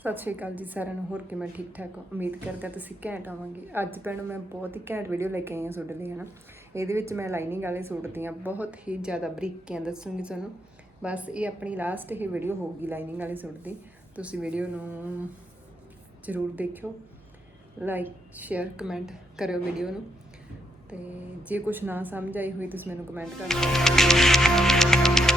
ਸਤਿ ਸ਼੍ਰੀ ਅਕਾਲ ਜੀ ਸਾਰਿਆਂ ਨੂੰ, ਹੋਰ ਕਿਵੇਂ ਠੀਕ ਠਾਕ ਹੋ? ਉਮੀਦ ਕਰਦਾ ਤੁਸੀਂ ਘੈਂਟ ਆਵਾਂਗੇ ਅੱਜ ਭੈਣੋ ਮੈਂ ਬਹੁਤ ਹੀ ਘੈਂਟ ਵੀਡੀਓ ਲੈ ਕੇ ਆਈ ਹਾਂ ਤੁਹਾਡੇ ਲਈ ਹਨਾ। ਇਹਦੇ ਵਿੱਚ ਮੈਂ ਲਾਈਨਿੰਗ ਵਾਲੇ ਸੂਟ ਦੀਆਂ ਬਹੁਤ ਹੀ ਜ਼ਿਆਦਾ ਬਰੀਕੀਆਂ ਦੱਸੂਗੀ ਤੁਹਾਨੂੰ। ਬਸ ਇਹ ਆਪਣੀ ਲਾਸਟ ਹੀ ਵੀਡੀਓ ਹੋਊਗੀ ਲਾਈਨਿੰਗ ਵਾਲੇ ਸੂਟ ਦੀ। ਤੁਸੀਂ ਵੀਡੀਓ ਨੂੰ ਜ਼ਰੂਰ ਦੇਖਿਓ। ਲਾਈਕ ਸ਼ੇਅਰ ਕਮੈਂਟ ਕਰਿਓ ਵੀਡੀਓ ਨੂੰ। ਤੇ ਜੇ ਕੁਝ ਨਾ ਸਮਝ ਆਈ ਹੋਈ, ਤੁਸੀਂ ਮੈਨੂੰ ਕਮੈਂਟ ਕਰ ਦਿਓ।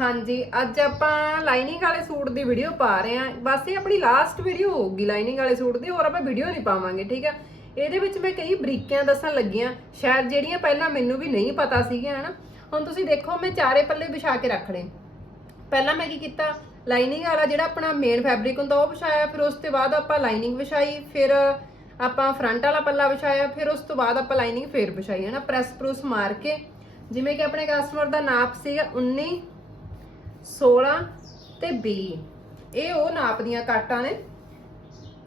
ਹਾਂਜੀ, ਅੱਜ ਆਪਾਂ ਲਾਈਨਿੰਗ ਵਾਲੇ ਸੂਟ ਦੀ ਵੀਡੀਓ ਪਾ ਰਹੇ ਹਾਂ। ਬਸ ਇਹ ਆਪਣੀ ਲਾਸਟ ਵੀਡੀਓ ਹੋਊਗੀ ਲਾਈਨਿੰਗ ਵਾਲੇ ਸੂਟ ਦੀ, ਹੋਰ ਆਪਾਂ ਵੀਡੀਓ ਨਹੀਂ ਪਾਵਾਂਗੇ, ਠੀਕ ਆ? ਇਹਦੇ ਵਿੱਚ ਮੈਂ ਕਈ ਬਰੀਕੀਆਂ ਦੱਸਣ ਲੱਗੀਆਂ ਸ਼ਾਇਦ ਜਿਹੜੀਆਂ ਪਹਿਲਾਂ ਮੈਨੂੰ ਵੀ ਨਹੀਂ ਪਤਾ ਸੀਗੀਆਂ, ਹਨਾ? ਹੁਣ ਤੁਸੀਂ ਦੇਖੋ, ਮੈਂ ਚਾਰੇ ਪੱਲੇ ਵਿਛਾ ਕੇ ਰੱਖਣੇ ਪਹਿਲਾਂ ਮੈਂ ਕੀ ਕੀਤਾ? ਲਾਈਨਿੰਗ ਵਾਲਾ ਜਿਹੜਾ ਆਪਣਾ ਮੇਨ ਫੈਬਰਿਕ ਹੁੰਦਾ, ਉਹ ਵਿਛਾਇਆ, ਫਿਰ ਉਸ ਤੋਂ ਬਾਅਦ ਆਪਾਂ ਲਾਈਨਿੰਗ ਵਿਛਾਈ, ਫਿਰ ਆਪਾਂ ਫਰੰਟ ਵਾਲਾ ਪੱਲਾ ਵਿਛਾਇਆ, ਫਿਰ ਉਸ ਤੋਂ ਬਾਅਦ ਆਪਾਂ ਲਾਈਨਿੰਗ ਫੇਰ ਵਿਛਾਈ ਹੈ ਨਾ ਪ੍ਰੈਸ ਪ੍ਰੂਸ ਮਾਰ ਕੇ। ਜਿਵੇਂ ਕਿ ਆਪਣੇ ਕਸਟਮਰ ਦਾ ਨਾਪ ਸੀਗਾ 19 16 ਤੇ 20 ਇਹ ਉਹ ਨਾਪ ਦੀਆਂ ਕਾਟਾਂ ਨੇ।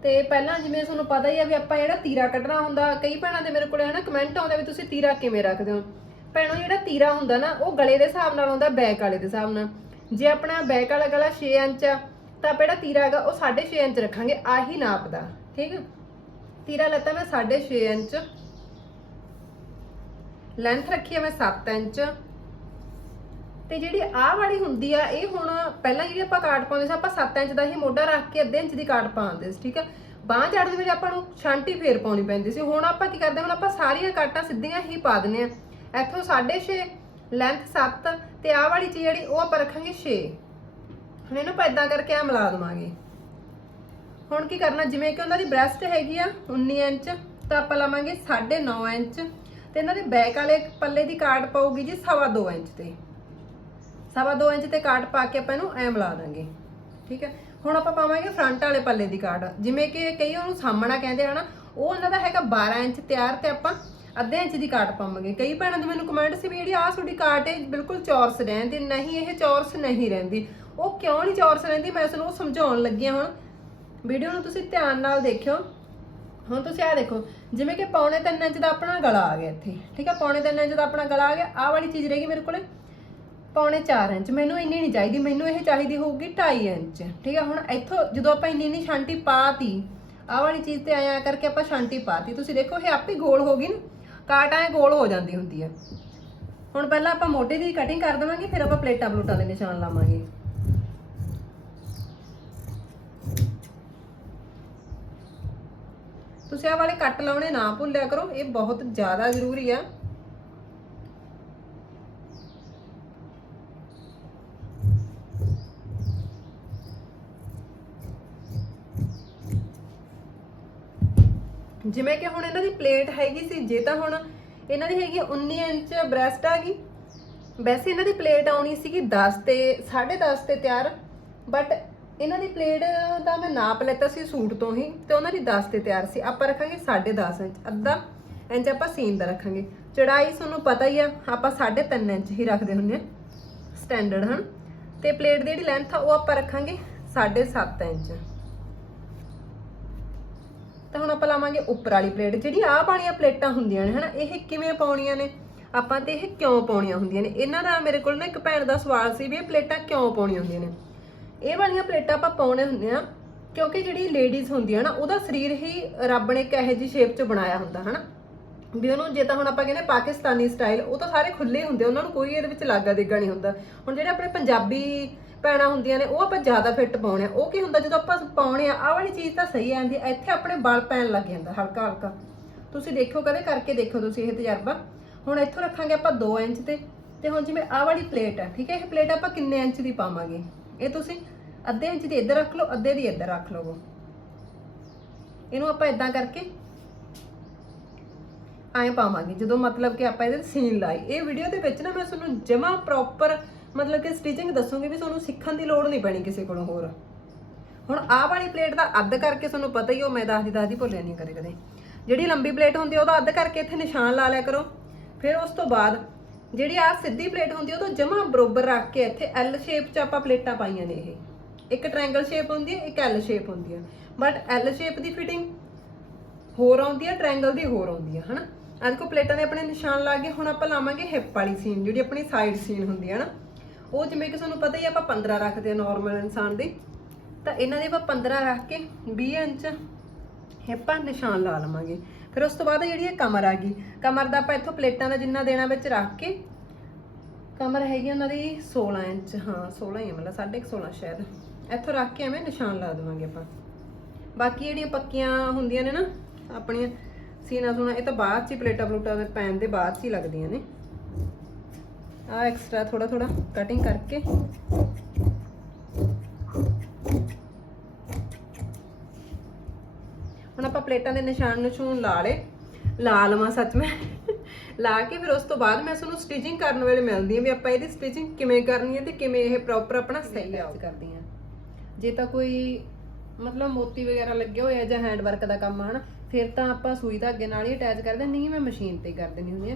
ਤੇ ਪਹਿਲਾਂ ਜਿਵੇਂ ਤੁਹਾਨੂੰ ਪਤਾ ਹੀ ਆ ਵੀ ਆਪਾਂ ਜਿਹੜਾ ਤੀਰਾ ਕੱਢਣਾ ਹੁੰਦਾ, ਕਈ ਭੈਣਾਂ ਦੇ ਮੇਰੇ ਕੋਲੇ ਹਨਾ ਕਮੈਂਟ ਆਉਂਦਾ ਵੀ ਤੁਸੀਂ ਤੀਰਾ ਕਿਵੇਂ ਰੱਖਦੇ ਹੋ? ਭੈਣੋ, ਜਿਹੜਾ ਤੀਰਾ ਹੁੰਦਾ ਨਾ, ਉਹ ਗਲੇ ਦੇ ਹਿਸਾਬ ਨਾਲ ਹੁੰਦਾ ਬੈਕ ਵਾਲੇ ਦੇ ਹਿਸਾਬ ਨਾਲ। ਜੇ ਆਪਣਾ ਬੈਕ ਵਾਲਾ ਗਲਾ 6 ਇੰਚ ਆ, ਤਾਂ ਆਪਾਂ ਜਿਹੜਾ ਤੀਰਾ ਹੈਗਾ, ਉਹ 6.5 ਇੰਚ ਰੱਖਾਂਗੇ, ਆਹੀ ਨਾਪ ਦਾ, ਠੀਕ ਹੈ ਤੀਰਾ ਲੱਤਾ ਮੈਂ 6.5 ਇੰਚ। ਲੈਂਥ ਰੱਖੀ ਹੈ ਮੈਂ 7 ਇੰਚ। ਤੇ ਜਿਹੜੀ ਆਹ ਵਾਲੀ ਹੁੰਦੀ ਆ, ਇਹ ਹੁਣ ਪਹਿਲਾਂ ਜਿਹੜੀ ਆਪਾਂ ਕਾਟ ਪਾਉਂਦੇ ਸੀ, ਆਪਾਂ 7 ਇੰਚ ਦਾ ਹੀ ਮੋਢਾ ਰੱਖ ਕੇ ਅੱਧੇ ਇੰਚ ਦੀ ਕਾਟ ਪਾਉਂਦੇ ਸੀ, ਠੀਕ ਆ? ਬਾਂਹ ਚੜ੍ਹ ਦੇ ਵਿੱਚ ਆਪਾਂ ਨੂੰ ਛਾਂਟੀ ਫੇਰ ਪਾਉਣੀ ਪੈਂਦੀ ਸੀ। ਹੁਣ ਆਪਾਂ ਕੀ ਕਰਦੇ ਹੁਣ ਆਪਾਂ ਸਾਰੀਆਂ ਕਾਟਾਂ ਸਿੱਧੀਆਂ ਹੀ ਪਾ ਦਿੰਨੇ ਆ ਇੱਥੋਂ 6.5 ਲੈਂਥ 7 ਤੇ ਆਹ ਵਾਲੀ ਚੀਜ਼ ਜਿਹੜੀ, ਉਹ ਆਪਾਂ ਰੱਖਾਂਗੇ 6 ਹੁਣ ਇਹਨੂੰ ਆਪਾਂ ਇਦਾਂ ਕਰਕੇ ਆ ਮਿਲਾ ਦਵਾਂਗੇ। ਹੁਣ ਕੀ ਕਰਨਾ, ਜਿਵੇਂ ਕਿ ਉਹਨਾਂ ਦੀ ਬ੍ਰੈਸਟ ਹੈਗੀ ਆ 19 ਇੰਚ, ਤਾਂ ਆਪਾਂ ਲਵਾਂਗੇ 9.5 ਇੰਚ। ਤੇ ਇਹਨਾਂ ਦੇ ਬੈਕ ਵਾਲੇ ਪੱਲੇ ਦੀ ਕਾਟ ਪਾਉਗੀ ਜੀ 2.5 ਇੰਚ ਤੇ। ਸਵਾ 2 ਇੰਚ ਤੇ ਕਾਟ ਪਾ ਕੇ ਆਪਾਂ ਇਹਨੂੰ ਐਂ ਮਿਲਾ ਦਾਂਗੇ। ਠੀਕ ਹੈ? ਹੁਣ ਆਪਾਂ ਪਾਵਾਂਗੇ ਫਰੰਟ ਵਾਲੇ ਪੱਲੇ ਦੀ ਕਾਟ ਜਿਵੇਂ ਕਿ ਕਈ ਉਹਨੂੰ ਸਾਹਮਣਾ ਕਹਿੰਦੇ ਆ ਨਾ ਉਹ ਇਹਨਾਂ ਦਾ ਹੈਗਾ 12 ਇੰਚ ਤਿਆਰ ਤੇ ਆਪਾਂ ਅੱਧੇ ਇੰਚ ਦੀ ਕਾਟ ਪਾਵਾਂਗੇ। ਕਈ ਭੈਣਾਂ ਦੇ ਮੈਨੂੰ ਕਮੈਂਟ ਸੀ ਵੀ ਜਿਹੜੀ ਆਹ ਤੁਹਾਡੀ ਕਾਟ ਹੈ, ਬਿਲਕੁਲ ਚੌਰਸ ਰਹਿੰਦੀ, ਨਹੀਂ ਇਹ ਚੌਰਸ ਨਹੀਂ ਰਹਿੰਦੀ। ਉਹ ਕਿਉਂ ਨਹੀਂ ਚੌਰਸ ਰਹਿੰਦੀ? ਮੈਂ ਤੁਹਾਨੂੰ ਉਹ ਸਮਝਾਉਣ ਲੱਗੀ ਹਾਂ ਹੁਣ। ਵੀਡੀਓ ਨੂੰ ਤੁਸੀਂ ਧਿਆਨ ਨਾਲ ਦੇਖਿਓ। ਹੁਣ ਤੁਸੀਂ ਆਹ ਦੇਖੋ, ਜਿਵੇਂ ਕਿ ਪੌਣੇ 3 ਇੰਚ ਦਾ ਆਪਣਾ ਗਲਾ ਆ ਗਿਆ ਇੱਥੇ। ਠੀਕ ਹੈ? ਪੌਣੇ 3 ਇੰਚ ਦਾ ਆਪਣਾ ਗਲਾ ਆ ਗਿਆ। ਆਹ ਵਾਲੀ ਚੀਜ਼ ਰਹੇਗੀ ਮੇਰੇ ਕੋਲੇ। ਪੌਣੇ 4 ਇੰਚ। ਮੈਨੂੰ ਇੰਨੀ ਨਹੀਂ ਚਾਹੀਦੀ। ਮੈਨੂੰ ਇਹ ਚਾਹੀਦੀ ਹੋਊਗੀ 2.5 ਇੰਚ। ਠੀਕ ਆ, ਹੁਣ ਇੱਥੋਂ ਜਦੋਂ ਆਪਾਂ ਇੰਨੀ ਇੰਨੀ ਛਾਂਟੀ ਪਾਤੀ, ਆਹ ਵਾਲੀ ਚੀਜ਼ ਤੇ ਆਇਆ ਕਰਕੇ ਆਪਾਂ ਛਾਂਟੀ ਪਾਤੀ। ਤੁਸੀਂ ਦੇਖੋ, ਇਹ ਆਪੇ ਗੋਲ ਹੋ ਗਈ ਨਾ। ਕਾਟ ਐ ਗੋਲ ਹੋ ਜਾਂਦੀ ਹੁੰਦੀ ਹੈ ਹੁਣ ਪਹਿਲਾਂ ਆਪਾਂ ਮੋਢੇ ਦੀ ਕਟਿੰਗ ਕਰ ਦੇਵਾਂਗੇ, ਫਿਰ ਆਪਾਂ ਪਲੇਟਾਂ ਪਲੂਟਾਂ ਦੇ ਨਿਸ਼ਾਨ ਲਾਵਾਂਗੇ। ਤੁਸੀਂ ਆਹ ਵਾਲੇ ਕੱਟ ਲਾਉਣੇ ਨਾ ਭੁੱਲਿਆ ਕਰੋ। ਇਹ ਬਹੁਤ ਜ਼ਿਆਦਾ ਜ਼ਰੂਰੀ ਆ। ਜਿਵੇਂ ਕਿ ਹੁਣ ਇਹਨਾਂ ਦੀ ਪਲੇਟ ਹੈਗੀ ਸੀ, ਜੇ ਤਾਂ ਹੁਣ ਇਹਨਾਂ ਦੀ ਹੈਗੀ 19 ਇੰਚ ਬ੍ਰੈਸਟ ਆ ਗਈ। ਵੈਸੇ ਇਹਨਾਂ ਦੀ ਪਲੇਟ ਆਉਣੀ ਸੀਗੀ 10 ਤੇ 10.5 ਤੇ ਤਿਆਰ ਬਟ ਇਹਨਾਂ ਦੀ ਪਲੇਟ ਦਾ ਮੈਂ ਨਾਪ ਲੈਤਾ ਸੀ ਸੂਟ ਤੋਂ ਹੀ ਤੇ ਉਹਨਾਂ ਦੀ 10 ਤੇ ਤਿਆਰ ਸੀ। ਆਪਾਂ ਰੱਖਾਂਗੇ 10.5 ਇੰਚ, ਅੱਧਾ ਇੰਚ ਆਪਾਂ ਸੀਨ ਦਾ ਰੱਖਾਂਗੇ। ਚੜਾਈ ਤੁਹਾਨੂੰ ਪਤਾ ਹੀ ਆ, ਆਪਾਂ 3.5 ਇੰਚ ਹੀ ਰੱਖਦੇ ਹੁੰਦੇ ਆ ਸਟੈਂਡਰਡ ਹਨ? ਤੇ ਪਲੇਟ ਦੀ ਜਿਹੜੀ ਲੈਂਥ ਆ, ਉਹ ਆਪਾਂ ਰੱਖਾਂਗੇ 7.5 ਇੰਚ। ਤਾਂ ਹੁਣ ਆਪਾਂ ਲਾਵਾਂਗੇ ਉੱਪਰ ਵਾਲੀ ਪਲੇਟ। ਜਿਹੜੀ ਆਹ ਵਾਲੀਆਂ ਪਲੇਟਾਂ ਹੁੰਦੀਆਂ ਨੇ, ਹਨਾ, ਇਹ ਕਿਵੇਂ ਪਾਉਣੀਆਂ ਨੇ? ਆਪਾਂ ਤੇ ਇਹ ਕਿਉਂ ਪਾਉਣੀਆਂ ਹੁੰਦੀਆਂ ਨੇ? ਇਹਨਾਂ ਦਾ ਮੇਰੇ ਕੋਲ ਨਾ ਇੱਕ ਭੈਣ ਦਾ ਸਵਾਲ ਸੀ ਵੀ ਇਹ ਪਲੇਟਾਂ ਕਿਉਂ ਪਾਉਣੀਆਂ ਹੁੰਦੀਆਂ ਨੇ? ਇਹ ਵਾਲੀਆਂ ਪਲੇਟਾਂ ਆਪਾਂ ਪਾਉਣੇ ਹੁੰਦੇ ਆ ਕਿਉਂਕਿ ਜਿਹੜੀ ਲੇਡੀਜ਼ ਹੁੰਦੀ ਹੈ ਨਾ, ਉਹਦਾ ਸਰੀਰ ਹੀ ਰੱਬ ਨੇ ਇੱਕ ਇਹੋ ਜਿਹੀ ਸ਼ੇਪ 'ਚ ਬਣਾਇਆ ਹੁੰਦਾ, ਹਨਾ? ਵੀ ਉਹਨੂੰ ਜੇ ਤਾਂ ਹੁਣ ਆਪਾਂ ਕਹਿੰਦੇ ਪਾਕਿਸਤਾਨੀ ਸਟਾਈਲ ਉਹ ਤਾਂ ਸਾਰੇ ਖੁੱਲੇ ਹੁੰਦੇ ਉਹਨਾਂ ਨੂੰ ਕੋਈ ਇਹਦੇ ਵਿੱਚ ਲਾਗਾ ਦੇਗਾ ਨਹੀਂ ਹੁੰਦਾ। ਹੁਣ ਜਿਹੜੇ ਆਪਣੇ ਪੰਜਾਬੀ ਪੈਣਾ ਹੁੰਦੀਆਂ ਨੇ, ਉਹ ਆਪਾਂ ਜ਼ਿਆਦਾ ਫਿੱਟ ਪਾਉਣੇ ਆ। ਉਹ ਕੀ ਹੁੰਦਾ, ਜਦੋਂ ਆਪਾਂ ਪਾਉਣੇ ਆ, ਆਹ ਵਾਲੀ ਚੀਜ਼ ਤਾਂ ਸਹੀ ਆਂਦੀ ਇੱਥੇ ਆਪਣੇ ਬਲ ਪੈਣ ਲੱਗ ਜਾਂਦਾ ਹਲਕਾ ਹਲਕਾ। ਤੁਸੀਂ ਦੇਖੋ ਕਦੇ, ਕਰਕੇ ਦੇਖੋ ਤੁਸੀਂ ਇਹ ਤਜਰਬਾ। ਹੁਣ ਇੱਥੋਂ ਰੱਖਾਂਗੇ ਆਪਾਂ 2 ਇੰਚ ਤੇ ਤੇ ਹੁਣ ਜਿਵੇਂ ਆਹ ਵਾਲੀ ਪਲੇਟ ਆ, ਠੀਕ ਹੈ, ਇਹ ਪਲੇਟ ਆਪਾਂ ਕਿੰਨੇ ਇੰਚ ਦੀ ਪਾਵਾਂਗੇ? ਇਹ ਤੁਸੀਂ ਅੱਧੇ ਇੰਚ ਦੀ ਇੱਧਰ ਰੱਖ ਲਓ, ਅੱਧੇ ਦੀ ਇੱਧਰ ਰੱਖ ਲਓ। ਇਹਨੂੰ ਆਪਾਂ ਇਦਾਂ ਕਰਕੇ ਐਂ ਪਾਵਾਂਗੇ, ਜਦੋਂ ਮਤਲਬ ਕਿ ਆਪਾਂ ਇਹਦੇ ਸੀਨ ਲਾਈ ਇਹ ਵੀਡੀਓ ਦੇ ਵਿੱਚ ਨਾ ਮੈਂ ਤੁਹਾਨੂੰ ਜਮਾ ਪ੍ਰੋਪਰ ਮਤਲਬ ਕਿ ਸਟਿਚਿੰਗ ਦੱਸੂਗੀ ਵੀ ਤੁਹਾਨੂੰ ਸਿੱਖਣ ਦੀ ਲੋੜ ਨਹੀਂ ਪੈਣੀ ਕਿਸੇ ਕੋਲੋਂ ਹੋਰ। ਹੁਣ ਆਹ ਵਾਲੀ ਪਲੇਟ ਦਾ ਅੱਧ ਕਰਕੇ ਤੁਹਾਨੂੰ ਪਤਾ ਹੀ ਉਹ ਮੈਂ ਦੱਸਦੀ ਦੱਸਦੀ ਭੁੱਲਿਆ ਨਹੀਂ ਕਦੇ ਕਦੇ। ਜਿਹੜੀ ਲੰਬੀ ਪਲੇਟ ਹੁੰਦੀ ਉਹਦਾ ਅੱਧ ਕਰਕੇ ਇੱਥੇ ਨਿਸ਼ਾਨ ਲਾ ਲਿਆ ਕਰੋ। ਫਿਰ ਉਸ ਤੋਂ ਬਾਅਦ ਜਿਹੜੀ ਆਹ ਸਿੱਧੀ ਪਲੇਟ ਹੁੰਦੀ ਉਹ ਤੋਂ ਜਮਾ ਬਰੋਬਰ ਰੱਖ ਕੇ ਇੱਥੇ ਐਲ ਸ਼ੇਪ 'ਚ ਆਪਾਂ ਪਲੇਟਾਂ ਪਾਈਆਂ ਨੇ ਇਹ। ਇੱਕ ਟ੍ਰਾਇੰਗਲ ਸ਼ੇਪ ਹੁੰਦੀ ਹੈ ਇੱਕ ਐਲ ਸ਼ੇਪ ਹੁੰਦੀ ਹੈ ਬਟ ਐਲ ਸ਼ੇਪ ਦੀ ਫਿਟਿੰਗ ਹੋਰ ਆਉਂਦੀ ਹੈ ਟ੍ਰਾਇੰਗਲ ਦੀ ਹੋਰ ਆਉਂਦੀ ਹੈ ਹਨਾ? ਅੱਜ ਕੋ ਪਲੇਟਾਂ ਦੇ ਆਪਣੇ ਨਿਸ਼ਾਨ ਲਾ ਕੇ ਹੁਣ ਆਪਾਂ ਲਾਵਾਂਗੇ ਹਿੱਪ ਵਾਲੀ ਸੀਨ ਜਿਹੜੀ ਆਪਣੀ ਸਾਈਡ ਸੀਨ ਹੁੰਦੀ ਹੈ ਨਾ ਉਹ ਜਿਵੇਂ ਕਿ ਤੁਹਾਨੂੰ ਪਤਾ ਹੀ ਆ, ਆਪਾਂ 15 ਰੱਖਦੇ ਆ ਨਾਰਮਲ ਇਨਸਾਨ ਦੀ। ਤਾਂ ਇਹਨਾਂ ਦੇ ਆਪਾਂ 15 ਰੱਖ ਕੇ 20 ਇੰਚ ਆਪਾਂ ਨਿਸ਼ਾਨ ਲਾ ਲਵਾਂਗੇ। ਫਿਰ ਉਸ ਤੋਂ ਬਾਅਦ ਜਿਹੜੀ ਇਹ ਕਮਰ ਆ ਗਈ ਕਮਰ ਦਾ ਆਪਾਂ ਇੱਥੋਂ ਪਲੇਟਾਂ ਦਾ ਜਿੰਨਾ ਦੇਣਾ ਵਿੱਚ ਰੱਖ ਕੇ ਕਮਰ ਹੈਗੀ ਉਹਨਾਂ ਦੀ 16 ਇੰਚ ਹਾਂ 16 ਹੀ ਹੈ ਮਤਲਬ 16.5 ਸ਼ਾਇਦ। ਇੱਥੋਂ ਰੱਖ ਕੇ ਐਵੇਂ ਨਿਸ਼ਾਨ ਲਾ ਦੇਵਾਂਗੇ ਆਪਾਂ। ਬਾਕੀ ਜਿਹੜੀਆਂ ਪੱਕੀਆਂ ਹੁੰਦੀਆਂ ਨੇ ਨਾ ਆਪਣੀਆਂ ਸੀਨਾ ਸੂਣਾ ਇਹ ਤਾਂ ਬਾਅਦ ਚ ਹੀ ਪਲੇਟਾਂ ਪਲੂਟਾਂ ਦੇ ਪੈਣ ਦੇ ਬਾਅਦ ਚ ਹੀ ਲੱਗਦੀਆਂ ਨੇ। ਆ ਐਕਸਟਰਾ ਥੋੜਾ ਥੋੜਾ ਕਟਿੰਗ ਕਰਕੇ। ਹੁਣ ਆਪਾਂ ਪਲੇਟਾਂ ਦੇ ਨਿਸ਼ਾਨ ਨਿਸ਼ੂਨ ਲਾ ਲੇ ਲਾ ਲਵਾਂ ਸੱਚ ਮੈਂ। ਲਾ ਕੇ ਫਿਰ ਉਸ ਤੋਂ ਬਾਅਦ ਮੈਂ ਤੁਹਾਨੂੰ ਸਟਿਚਿੰਗ ਕਰਨ ਵੇਲੇ ਮਿਲਦੀ ਹਾਂ ਵੀ ਆਪਾਂ ਇਹਦੀ ਸਟਿਚਿੰਗ ਕਿਵੇਂ ਕਰਨੀ ਹੈ ਤੇ ਕਿਵੇਂ ਇਹ ਪ੍ਰੋਪਰ ਆਪਣਾ ਸਹੀ ਆਉ ਕਰਦੀ ਹਾਂ। ਜੇ ਤਾਂ ਕੋਈ ਮਤਲਬ ਮੋਤੀ ਵਗੈਰਾ ਲੱਗੇ ਹੋਏ ਆ ਜਾਂ ਹੈਂਡ ਵਰਕ ਦਾ ਕੰਮ ਆ ਹਨਾ ਫਿਰ ਤਾਂ ਆਪਾਂ ਸੂਈ ਧਾਗੇ ਨਾਲ ਹੀ ਅਟੈਚ ਕਰ ਦਿੰਦੀ ਹਾਂ ਮੈਂ ਮਸ਼ੀਨ ਤੇ ਕਰ ਦਿੰਦੀ ਹੁੰਦੀ ਆ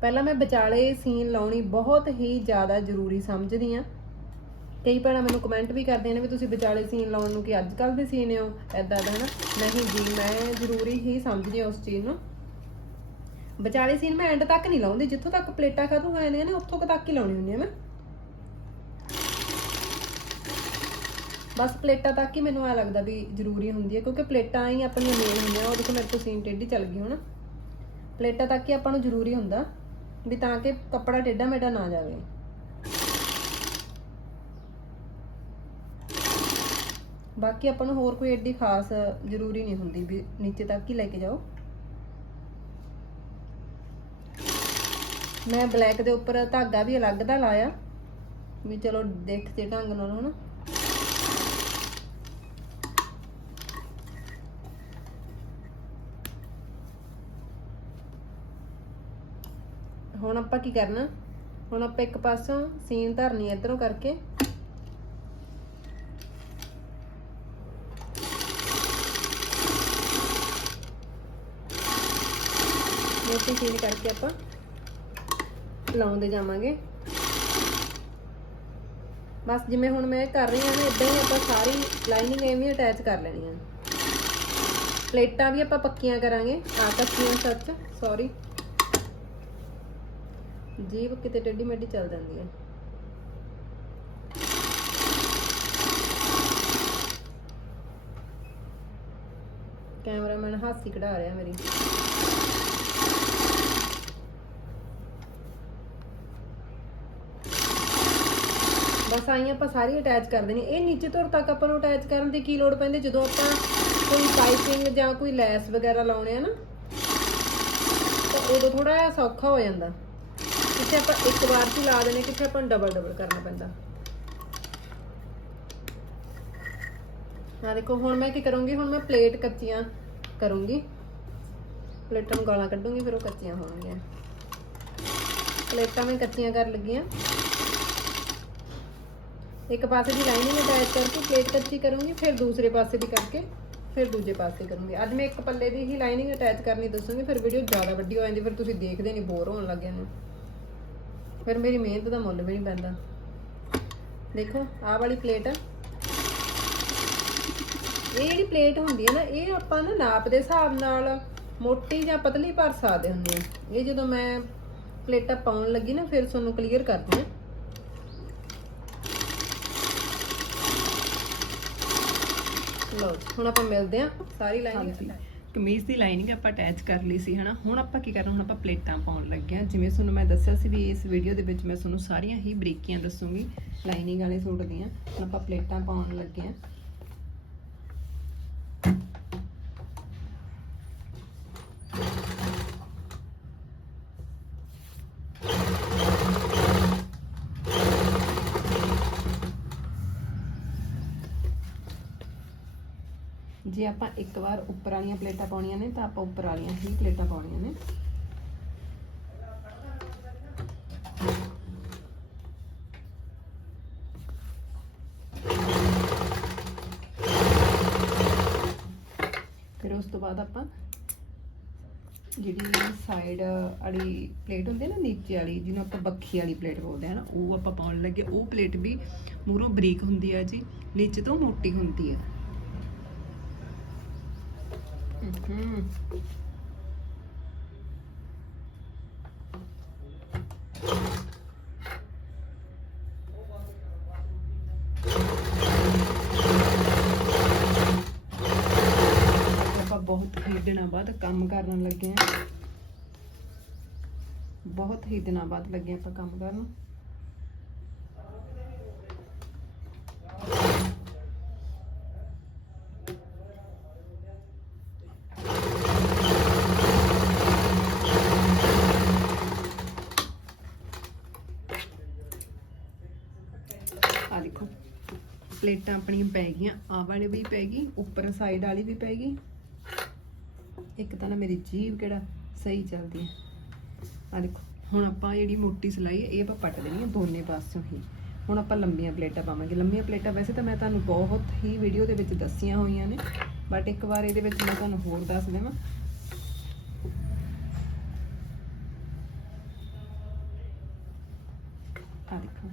ਪਹਿਲਾਂ ਮੈਂ ਵਿਚਾਲੇ ਸੀਨ ਲਾਉਣੀ ਬਹੁਤ ਹੀ ਜ਼ਿਆਦਾ ਜ਼ਰੂਰੀ ਸਮਝਦੀ ਆ ਕਈ ਭੈਣਾਂ ਮੈਨੂੰ ਕਮੈਂਟ ਵੀ ਕਰਦੀਆਂ ਨੇ ਵੀ ਤੁਸੀਂ ਵਿਚਾਲੇ ਸੀਨ ਲਾਉਣ ਨੂੰ ਕਿ ਅੱਜ ਕੱਲ ਦੇ ਸੀਨੇ ਹੋ ਐਦਾਂ ਦਾ ਹਨਾ? ਨਹੀਂ ਜੀ, ਮੈਂ ਜ਼ਰੂਰੀ ਹੀ ਸਮਝਦੀ ਆ ਉਸ ਚੀਜ਼ ਨੂੰ। ਵਿਚਾਲੇ ਸੀਨ ਮੈਂ ਐਂਡ ਤੱਕ ਨਹੀਂ ਲਾਉਂਦੀ, ਜਿੱਥੋਂ ਤੱਕ ਪਲੇਟਾਂ ਖਤਮ ਹੋ ਜਾਂਦੀਆਂ ਨੇ, ਉੱਥੋਂ ਤੱਕ ਹੀ ਲਾਉਣੀ ਹੁੰਦੀ ਆ ਮੈਂ। ਬਸ ਪਲੇਟਾਂ ਤੱਕ ਹੀ ਮੈਨੂੰ ਆ ਲੱਗਦਾ ਵੀ ਜ਼ਰੂਰੀ ਹੁੰਦੀ ਹੈ, ਕਿਉਂਕਿ ਪਲੇਟਾਂ ਹੀ ਆਪਣੀਆਂ ਮੇਨ ਹੁੰਦੀਆਂ, ਉਹ ਦੇਖੋ ਮੇਰੇ ਤੋਂ ਸੀਨ ਟੇਢੀ ਚੱਲ ਗਈ ਹੁਣ। ਪਲੇਟਾਂ ਤੱਕ ਹੀ ਆਪਾਂ ਨੂੰ ਜ਼ਰੂਰੀ ਹੁੰਦਾ। ਵੀ ਤਾਂ ਕਿ ਕੱਪੜਾ ਟੇਢਾ ਮੇਢਾ ਨਾ ਜਾਵੇ। ਬਾਕੀ ਆਪਾਂ ਨੂੰ ਹੋਰ ਕੋਈ ਏਡੀ ਖਾਸ ਜ਼ਰੂਰੀ ਨਹੀਂ ਹੁੰਦੀ ਵੀ ਨੀਚੇ ਤੱਕ ਹੀ ਲੈ ਕੇ ਜਾਓ। ਮੈਂ ਬਲੈਕ ਦੇ ਉੱਪਰ ਧਾਗਾ ਵੀ ਅਲੱਗ ਦਾ ਲਾਇਆ। ਵੀ ਚਲੋ ਦੇਖ ਤੇ ਢੰਗ ਨਾਲ ਹਨਾ। ਹੁਣ ਆਪਾਂ ਕੀ ਕਰਨਾ? ਹੁਣ ਆਪਾਂ ਇੱਕ ਪਾਸੋਂ ਸੀਨ ਧਰਨੀ ਇਧਰੋਂ ਕਰਕੇ। ਮੋਟੀ ਸੀਨ ਕਰਕੇ ਆਪਾਂ ਲਾਉਂਦੇ ਜਾਵਾਂਗੇ। ਬਸ ਜਿਵੇਂ ਹੁਣ ਮੈਂ ਕਰ ਰਹੀ ਹਾਂ ਨਾ, ਇਦਾਂ ਹੀ ਆਪਾਂ ਸਾਰੀ ਲਾਈਨਿੰਗ ਐਵੇਂ ਅਟੈਚ ਕਰ ਲੈਣੀ ਹੈ ਪਲੇਟਾਂ ਵੀ ਆਪਾਂ ਪੱਕੀਆਂ ਕਰਾਂਗੇ। ਆ ਕੱਚੀਆਂ ਸੱਚ ਸੌਰੀ ਜੀਭ ਕਿਤੇ ਟੇਢੀ ਮੇਢੀ ਚੱਲ ਜਾਂਦੀ ਹੈ। ਕੈਮਰਾਮੈਨ ਹਾਸੀ ਕਢਾ ਰਿਹਾ ਮੇਰੀ। ਬਸ ਆਈ ਆਪਾਂ ਸਾਰੀ ਅਟੈਚ ਕਰ ਦੇਣੀ। ਇਹ ਨੀਚੇ ਤੋਂ ਤੱਕ ਆਪਾਂ ਨੂੰ ਅਟੈਚ ਕਰਨ ਦੀ ਕੀ ਲੋੜ ਪੈਂਦੀ? ਜਦੋਂ ਆਪਾਂ ਕੋਈ ਪਾਈਪਿੰਗ ਜਾਂ ਕੋਈ ਲੈਸ ਵਗੈਰਾ ਲਾਉਣੇ ਆ ਨਾ, ਤਾਂ ਉਦੋਂ ਥੋੜਾ ਜਿਹਾ ਸੌਖਾ ਹੋ ਜਾਂਦਾ। ਕਿੱਥੇ ਆਪਾਂ ਇੱਕ ਵਾਰ 'ਚ ਲਾ ਦੇਣੇ, ਕਿੱਥੇ ਆਪਾਂ ਡਬਲ ਡਬਲ ਕਰਨਾ ਪੈਂਦਾ। ਆ ਦੇਖੋ, ਹੁਣ ਮੈਂ ਕੀ ਕਰੂੰਗੀ, ਹੁਣ ਮੈਂ ਪਲੇਟ ਕੱਚੀਆਂ ਕਰੂੰਗੀ। ਪਲੇਟਾਂ ਨੂੰ ਗਾਲਾਂ ਕੱਢੂੰਗੀ, ਫਿਰ ਉਹ ਕੱਚੀਆਂ ਹੋਣਗੀਆਂ। ਪਲੇਟਾਂ ਮੈਂ ਕੱਚੀਆਂ ਕਰ ਲੱਗੀਆਂ। ਇੱਕ ਪਾਸੇ ਦੀ ਲਾਈਨਿੰਗ ਅਟੈਚ ਕਰਕੇ ਪਲੇਟ ਕੱਚੀ ਕਰੂੰਗੀ, ਫਿਰ ਦੂਸਰੇ ਪਾਸੇ ਦੀ ਕਰਕੇ ਫਿਰ ਦੂਜੇ ਪਾਸੇ ਕਰੂੰਗੀ। ਅੱਜ ਮੈਂ ਇੱਕ ਪੱਲੇ ਦੀ ਹੀ ਲਾਈਨਿੰਗ ਅਟੈਚ ਕਰਨੀ ਦੱਸੂਗੀ, ਫਿਰ ਵੀਡੀਓ ਜ਼ਿਆਦਾ ਵੱਡੀ ਹੋ ਜਾਂਦੀ, ਫਿਰ ਤੁਸੀਂ ਦੇਖਦੇ ਨਹੀਂ ਬੋਰ ਹੋਣ ਲੱਗ ਜਾਂਦੇ ਫਿਰ ਮੇਰੀ ਮਿਹਨਤ ਦਾ ਮੁੱਲ ਵੀ ਨਹੀਂ ਪੈਂਦਾ। ਦੇਖੋ, ਆਹ ਵਾਲੀ ਪਲੇਟ ਇਹ ਜਿਹੜੀ ਪਲੇਟ ਹੁੰਦੀ ਹੈ ਨਾ, ਇਹ ਆਪਾਂ ਨਾ ਨਾਪ ਦੇ ਹਿਸਾਬ ਨਾਲ ਮੋਟੀ ਜਾਂ ਪਤਲੀ ਭਰ ਸਕਦੇ ਹੁੰਦੇ ਆ। ਇਹ ਜਦੋਂ ਮੈਂ ਪਲੇਟਾਂ ਪਾਉਣ ਲੱਗੀ ਨਾ, ਫਿਰ ਤੁਹਾਨੂੰ ਕਲੀਅਰ ਕਰਦੀ ਹਾਂ ਲਓ ਹੁਣ ਆਪਾਂ ਮਿਲਦੇ ਆ। ਸਾਰੀ ਲਾਈਨਿੰਗ ਕਮੀਜ਼ ਦੀ ਲਾਈਨਿੰਗ ਆਪਾਂ ਅਟੈਚ ਕਰ ਲਈ ਸੀ, ਹਨਾ? ਹੁਣ ਆਪਾਂ ਕੀ ਕਰਨਾ? ਹੁਣ ਆਪਾਂ ਪਲੇਟਾਂ ਪਾਉਣ ਲੱਗੇ ਹਾਂ। ਜਿਵੇਂ ਤੁਹਾਨੂੰ ਮੈਂ ਦੱਸਿਆ ਸੀ ਵੀ ਇਸ ਵੀਡੀਓ ਦੇ ਵਿੱਚ ਮੈਂ ਤੁਹਾਨੂੰ ਸਾਰੀਆਂ ਹੀ ਬਰੀਕੀਆਂ ਦੱਸੂਗੀ ਲਾਈਨਿੰਗ ਵਾਲੇ ਸੂਟ ਦੀਆਂ। ਹੁਣ ਆਪਾਂ ਪਲੇਟਾਂ ਪਾਉਣ ਲੱਗੇ ਹਾਂ। ਜੇ ਆਪਾਂ ਇੱਕ ਵਾਰ ਉੱਪਰ ਵਾਲੀਆਂ ਪਲੇਟਾਂ ਪਾਉਣੀਆਂ ਨੇ ਤਾਂ ਆਪਾਂ ਉੱਪਰ ਵਾਲੀਆਂ ਹੀ ਪਲੇਟਾਂ ਪਾਉਣੀਆਂ ਨੇ। ਫਿਰ ਉਸ ਤੋਂ ਬਾਅਦ ਆਪਾਂ ਜਿਹੜੀ ਸਾਈਡ ਵਾਲੀ ਪਲੇਟ ਹੁੰਦੀ ਹੈ ਨਾ, ਨੀਚੇ ਵਾਲੀ, ਜਿਹਨੂੰ ਆਪਾਂ ਬੱਖੀ ਵਾਲੀ ਪਲੇਟ ਬੋਲਦੇ ਆ ਨਾ, ਉਹ ਆਪਾਂ ਪਾਉਣ ਲੱਗੇ। ਉਹ ਪਲੇਟ ਵੀ ਮੂਰੋਂ ਬਰੀਕ ਹੁੰਦੀ ਹੈ ਜੀ, ਨੀਚੇ ਤੋਂ ਮੋਟੀ ਹੁੰਦੀ ਹੈ हम्म। बहुत ही दिन बाद कम कर लगे हैं। बहुत ही दिन बाद लगे हैं कम कर ਪਲੇਟਾਂ ਆਪਣੀਆਂ ਪੈ ਗਈਆਂ ਆ ਵਾਲੀ ਵੀ ਪੈ ਗਈ, ਉੱਪਰ ਸਾਈਡ ਵਾਲੀ ਵੀ ਪੈ ਗਈ। ਇੱਕ ਤਾਂ ਨਾ ਮੇਰੀ ਜੀਭ ਕਿਹੜਾ ਸਹੀ ਚੱਲਦੀ ਹੈ। ਆ ਦੇਖੋ, ਹੁਣ ਆਪਾਂ ਜਿਹੜੀ ਮੋਟੀ ਸਲਾਈ ਹੈ, ਇਹ ਆਪਾਂ ਪੱਟ ਦੇਣੀ ਹੈ ਦੋਨੇ ਪਾਸਿਓਂ ਹੀ। ਹੁਣ ਆਪਾਂ ਲੰਬੀਆਂ ਪਲੇਟਾਂ ਪਾਵਾਂਗੇ। ਲੰਬੀਆਂ ਪਲੇਟਾਂ ਵੈਸੇ ਤਾਂ ਮੈਂ ਤੁਹਾਨੂੰ ਬਹੁਤ ਹੀ ਵੀਡੀਓ ਦੇ ਵਿੱਚ ਦੱਸੀਆਂ ਹੋਈਆਂ ਨੇ ਬਟ ਇੱਕ ਵਾਰ ਇਹਦੇ ਵਿੱਚ ਮੈਂ ਤੁਹਾਨੂੰ ਹੋਰ ਦੱਸ ਦੇਵਾਂ ਆ ਦੇਖੋ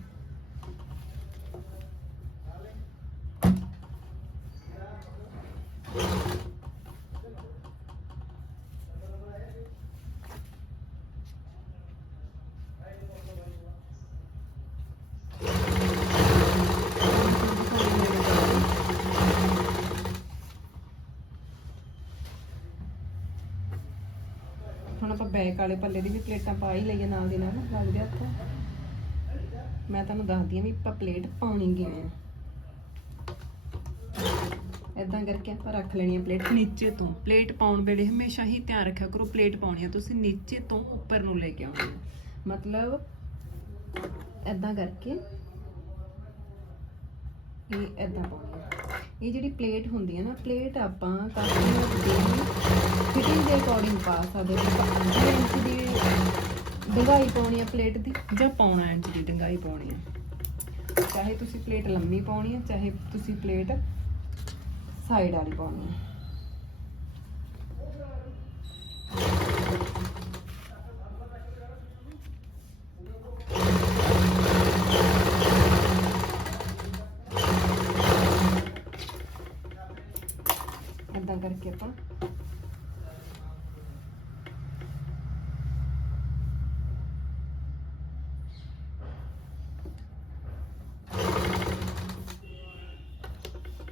ਹੁਣ ਆਪਾਂ ਦੀ ਵੀ ਪਲੇਟਾਂ ਪਾ ਹੀ ਲਈਏ ਨਾਲ ਦੀ ਨਾਲ ਲੱਗਦੇ ਹੱਥ। ਮੈਂ ਤੁਹਾਨੂੰ ਦੱਸਦੀ ਹਾਂ ਵੀ ਆਪਾਂ ਪਲੇਟ ਪਾਉਣੀ ਕਿਵੇਂ ਆ। ਇਦਾਂ ਕਰਕੇ ਆਪਾਂ ਰੱਖ ਲੈਣੀ ਹੈ ਪਲੇਟ ਨੀਚੇ ਤੋਂ। ਪਲੇਟ ਪਾਉਣ ਵੇਲੇ ਹਮੇਸ਼ਾ ਹੀ ਧਿਆਨ ਰੱਖਿਆ ਕਰੋ, ਪਲੇਟ ਪਾਉਣੀ ਆ, ਤੁਸੀਂ ਨੀਚੇ ਤੋਂ ਉੱਪਰ ਨੂੰ ਲੈ ਕੇ ਆਉਣੀ ਮਤਲਬ ਇਦਾਂ ਕਰਕੇ ਇਹ ਇਦਾਂ ਪਾਉਣੀ ਹੈ ਇਹ ਜਿਹੜੀ ਪਲੇਟ ਹੁੰਦੀ ਹੈ ਨਾ ਪਲੇਟ ਆਪਾਂ ਕਸਟਮਰ ਫਿਟਿੰਗ ਦੇ ਅਕੋਰਡਿੰਗ ਪਾ ਸਕਦੇ ਹਾਂ। ਇੰਚ ਦੀ ਡੰਗਾਈ ਪਾਉਣੀ ਹੈ ਪਲੇਟ ਦੀ, ਜਾਂ ਪੌਣਾ ਇੰਚ ਦੀ ਡੰਗਾਈ ਪਾਉਣੀ ਹੈ ਚਾਹੇ ਤੁਸੀਂ ਪਲੇਟ ਲੰਮੀ ਪਾਉਣੀ ਹੈ ਚਾਹੇ ਤੁਸੀਂ ਪਲੇਟ ਸਾਈਡ ਵਾਲੀ ਪਾਉਣੀ ਹੈ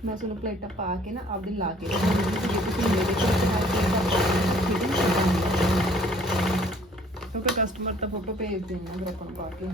ਮੈਂ ਤੁਹਾਨੂੰ ਪਲੇਟਾਂ ਪਾ ਕੇ ਨਾ ਆਪਦੇ ਲਾ ਕੇ ਕਿਉਂਕਿ ਕਸਟਮਰ ਤਾਂ ਫੋਟੋ ਭੇਜਦੇ ਨੇ ਅਗਰ ਆਪਾਂ ਪਾ ਕੇ।